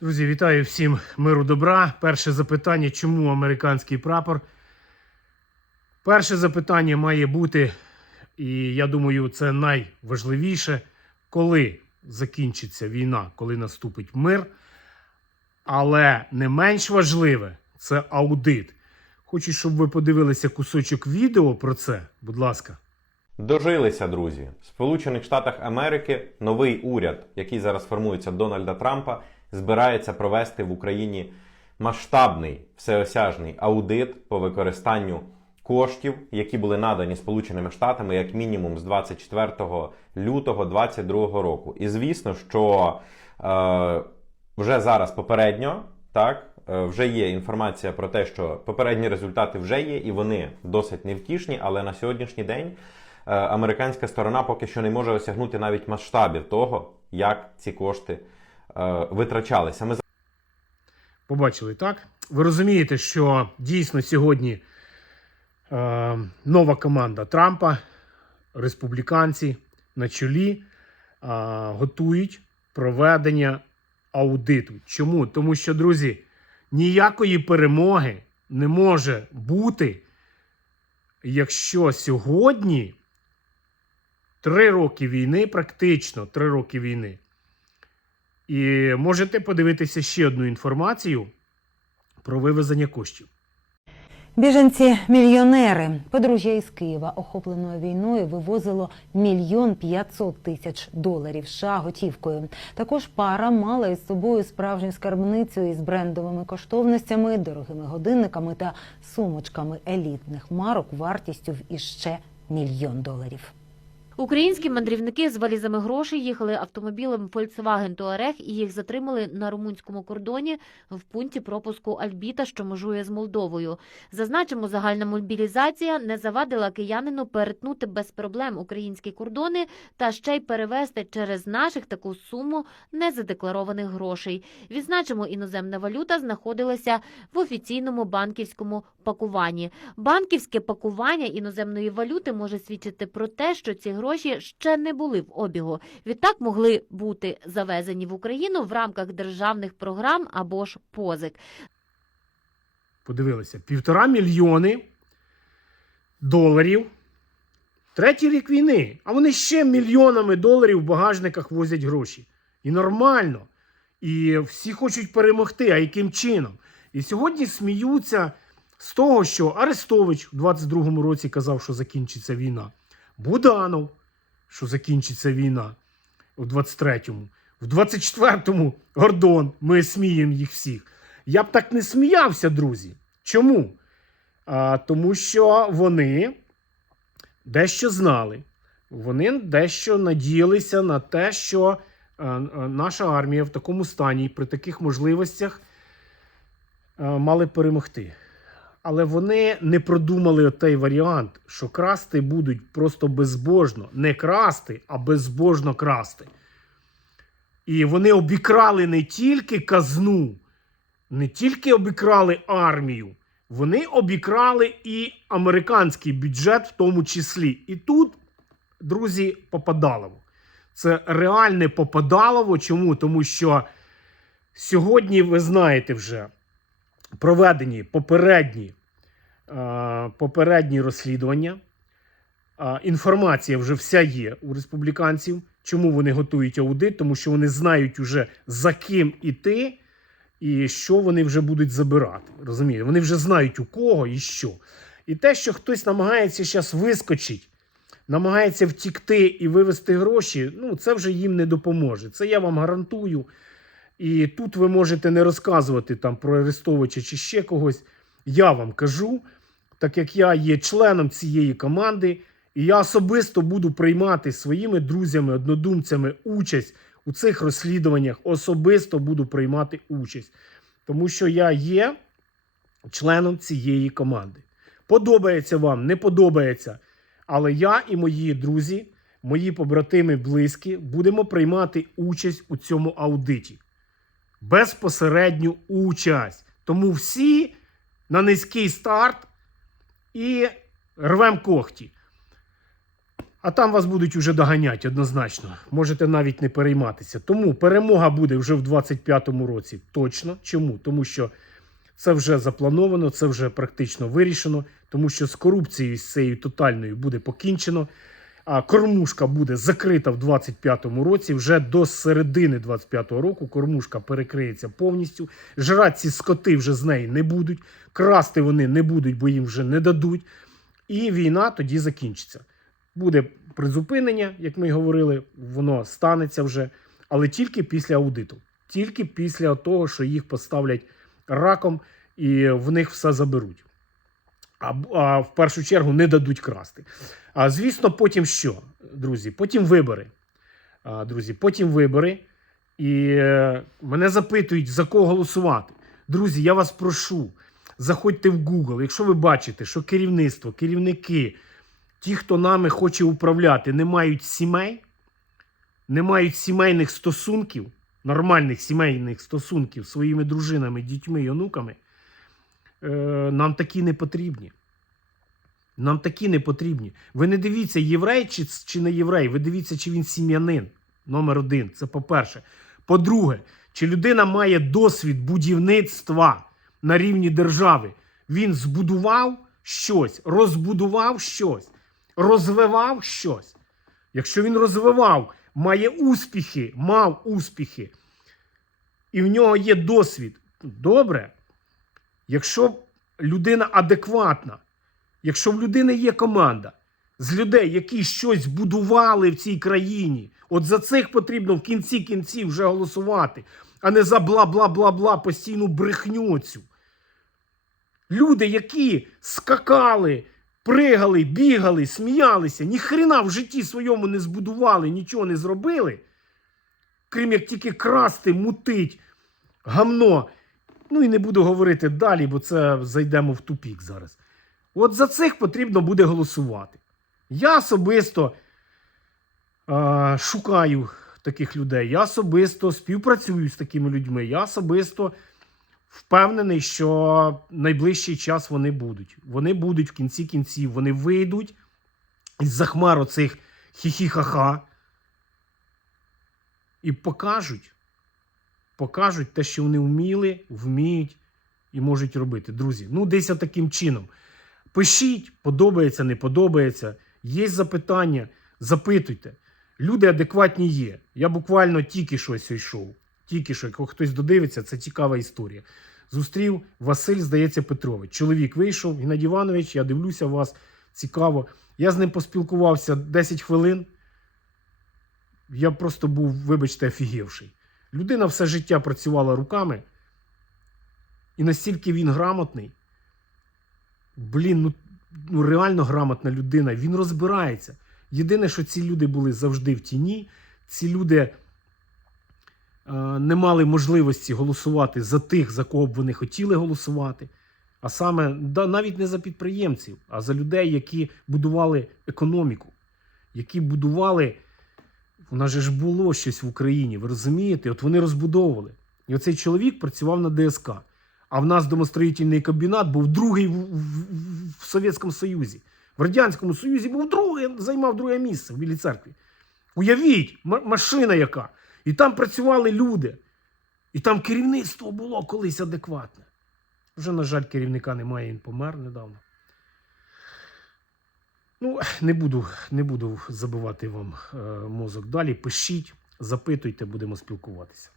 Друзі, вітаю всім миру добра. Перше запитання: чому американський прапор? Перше запитання має бути, і я думаю, це найважливіше, коли закінчиться війна, коли наступить мир. Але не менш важливе це аудит. Хочу, щоб ви подивилися кусочок відео про це. Будь ласка. Дожилися, друзі. В Сполучених Штатах Америки новий уряд, який зараз формується Дональда Трампа, збирається провести в Україні масштабний всеосяжний аудит по використанню коштів, які були надані Сполученими Штатами як мінімум з 24 лютого 2022 року. І звісно, що е, вже зараз попередньо, так. е, Вже є інформація про те, що попередні результати вже є, і вони досить невтішні, але на сьогоднішній день е, американська сторона поки що не може осягнути навіть масштабів того, як ці кошти витрачалися. Ми Побачили, так? Ви розумієте, що дійсно сьогодні е, нова команда Трампа, республіканці на чолі е, готують проведення аудиту. Чому? Тому що, друзі, ніякої перемоги не може бути, якщо сьогодні три роки війни, практично три роки війни. І можете подивитися ще одну інформацію про вивезення коштів. Біженці-мільйонери подружжя із Києва, охопленої війною, вивозило мільйон п'ятсот тисяч доларів США готівкою. Також пара мала із собою справжню скарбницю із брендовими коштовностями, дорогими годинниками та сумочками елітних марок вартістю в іще мільйон доларів. Українські мандрівники з валізами грошей їхали автомобілем Volkswagen Touareg і їх затримали на румунському кордоні в пункті пропуску Альбіта, що межує з Молдовою. Зазначимо, загальна мобілізація не завадила киянину перетнути без проблем українські кордони та ще й перевести через наших таку суму незадекларованих грошей. Відзначимо, іноземна валюта знаходилася в офіційному банківському пакуванні. Банківське пакування іноземної валюти може свідчити про те, що ці гроші ще не були в обігу. Відтак могли бути завезені в Україну в рамках державних програм або ж позик. Подивилися, півтора мільйони доларів. Третій рік війни. А вони ще мільйонами доларів в багажниках возять гроші. І нормально. І всі хочуть перемогти. А яким чином? І сьогодні сміються з того, що Арестович у 22-му році казав, що закінчиться війна. Буданов, що закінчиться війна у 23-му. В 24-му Гордон. Ми сміємо їх всіх. Я б так не сміявся, друзі. Чому? А, тому що вони дещо знали. Вони дещо надіялися на те, що е, наша армія в такому стані при таких можливостях е, мали перемогти. Але вони не продумали той варіант, що красти будуть просто безбожно. Не красти, а безбожно красти. І вони обікрали не тільки казну, не тільки обікрали армію, вони обікрали і американський бюджет в тому числі. І тут, друзі, попадалово. Це реальне попадалово. Чому? Тому що сьогодні, ви знаєте вже, проведені попередні, попередні розслідування. Інформація вже вся є у республіканців. Чому вони готують аудит? Тому що вони знають уже за ким іти і що вони вже будуть забирати. Розумієте? Вони вже знають у кого і що. І те, що хтось намагається зараз вискочити, намагається втікти і вивести гроші, ну це вже їм не допоможе. Це я вам гарантую. І тут ви можете не розказувати там про Арестовича чи ще когось. Я вам кажу, так як я є членом цієї команди, і я особисто буду приймати своїми друзями, однодумцями участь у цих розслідуваннях. Особисто буду приймати участь, тому що я є членом цієї команди. Подобається вам, не подобається. Але я і мої друзі, мої побратими, близькі, будемо приймати участь у цьому аудиті. Безпосередню участь. Тому всі на низький старт і рвем когті. А там вас будуть уже доганяти однозначно. Можете навіть не перейматися. Тому перемога буде вже в 25-му році. Точно. Чому? Тому що це вже заплановано, це вже практично вирішено, тому що з корупцією з цією тотальною буде покінчено. Кормушка буде закрита в 25-му році. Вже до середини 25-го року кормушка перекриється повністю. Жрати ці скоти вже з неї не будуть, красти вони не будуть, бо їм вже не дадуть. І війна тоді закінчиться. Буде призупинення, як ми говорили, воно станеться вже, але тільки після аудиту, тільки після того, що їх поставлять раком і в них все заберуть. А, а в першу чергу не дадуть красти. А звісно, потім що, друзі? Потім вибори. А, друзі, потім вибори. І е, мене запитують, за кого голосувати. Друзі, я вас прошу, заходьте в Google. Якщо ви бачите, що керівництво, керівники, ті, хто нами хоче управляти, не мають сімей, не мають сімейних стосунків, нормальних сімейних стосунків своїми дружинами, дітьми і онуками, нам такі не потрібні. Нам такі не потрібні. Ви не дивіться, єврей чи, чи не єврей, ви дивіться, чи він сім'янин. Номер один. Це по-перше. По-друге, чи людина має досвід будівництва на рівні держави. Він збудував щось, розбудував щось, розвивав щось. Якщо він розвивав, має успіхи, мав успіхи, і в нього є досвід, добре. Якщо людина адекватна, якщо в людини є команда з людей, які щось будували в цій країні, от за цих потрібно в кінці кінців вже голосувати, а не за бла-бла-бла-бла постійну брехню цю. Люди, які скакали, пригали, бігали, сміялися, ніхрена в житті своєму не збудували, нічого не зробили, крім як тільки красти, мутить, гамно. Ну і не буду говорити далі, бо це зайдемо в тупік зараз. От за цих потрібно буде голосувати. Я особисто е, шукаю таких людей, я особисто співпрацюю з такими людьми, я особисто впевнений, що найближчий час вони будуть. Вони будуть в кінці кінців, вони вийдуть із захмар оцих хі-хі-ха-ха і покажуть, покажуть те, що вони вміли, вміють і можуть робити. Друзі, ну десь таким чином. Пишіть, подобається, не подобається. Є запитання, запитуйте. Люди адекватні є. Я буквально тільки що ось йшов. Тільки що, якщо хтось додивиться, це цікава історія. Зустрів Василь, здається, Петрович. Чоловік вийшов, Геннадій Іванович, я дивлюся вас, цікаво. Я з ним поспілкувався 10 хвилин. Я просто був, вибачте, офігівший. Людина все життя працювала руками, і настільки він грамотний. Блін, ну, ну реально грамотна людина. Він розбирається. Єдине, що ці люди були завжди в тіні. Ці люди е, не мали можливості голосувати за тих, за кого б вони хотіли голосувати. А саме да, навіть не за підприємців, а за людей, які будували економіку, які будували. У нас же ж було щось в Україні, ви розумієте? От вони розбудовували. І оцей чоловік працював на ДСК. А в нас домостроїтельний комбінат був другий в, в, в, в Совєтському Союзі. В Радянському Союзі був другий, займав друге місце в Білій церкві. Уявіть, машина яка. І там працювали люди. І там керівництво було колись адекватне. Вже, на жаль, керівника немає, він помер недавно. Ну, не буду, не буду забивати вам е, мозок далі. Пишіть, запитуйте, будемо спілкуватися.